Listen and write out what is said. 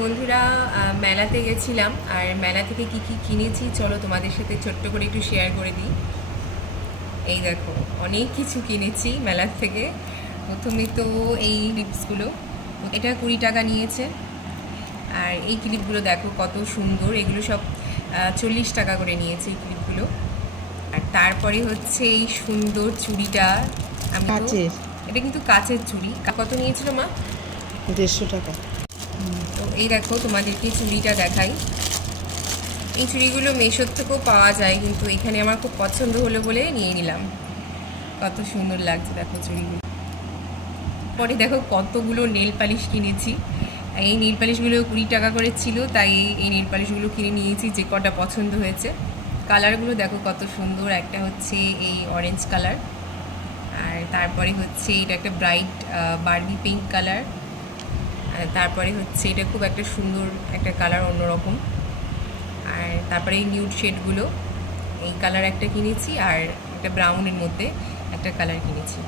বন্ধুরা, মেলাতে গেছিলাম আর মেলা থেকে কি কি কিনেছি চলো তোমাদের সাথে ছোট্ট করে একটু শেয়ার করে দিই। এই দেখো, অনেক কিছু কিনেছি মেলার থেকে। প্রথমে তো এই ক্লিপসগুলো, এটা 20 টাকা নিয়েছে। আর এই ক্লিপগুলো দেখো কত সুন্দর, এগুলো সব 40 টাকা করে নিয়েছে এই ক্লিপগুলো। আর তারপরে হচ্ছে এই সুন্দর চুড়িটা, কাচের এটা কিন্তু কাচের চুড়ি। কত নিয়েছিল মা? 150 টাকা। তো এই দেখো, তোমাদেরকে চুড়িটা দেখাই। এই চুড়িগুলো মেশোর থেকেও পাওয়া যায়, কিন্তু এখানে আমার খুব পছন্দ হলো বলে নিয়ে নিলাম। কত সুন্দর লাগছে দেখো চুড়িগুলো। পরে দেখো কতগুলো নেল পালিশ কিনেছি। এই নেল পালিশগুলো 20 টাকা করে ছিল, তাই এই নেল পালিশগুলো কিনে নিয়েছি, যে কটা পছন্দ হয়েছে। কালারগুলো দেখো কত সুন্দর, একটা হচ্ছে এই অরেঞ্জ কালার, আর তারপরে হচ্ছে এটা একটা ব্রাইট বার্বি পিঙ্ক কালার, তারপরে হচ্ছে এটা খুব একটা সুন্দর একটা কালার, অন্যরকম। আর তারপরে এই নিউড শেডগুলো, এই কালার একটা কিনেছি, আর একটা ব্রাউনের মধ্যে একটা কালার কিনেছি।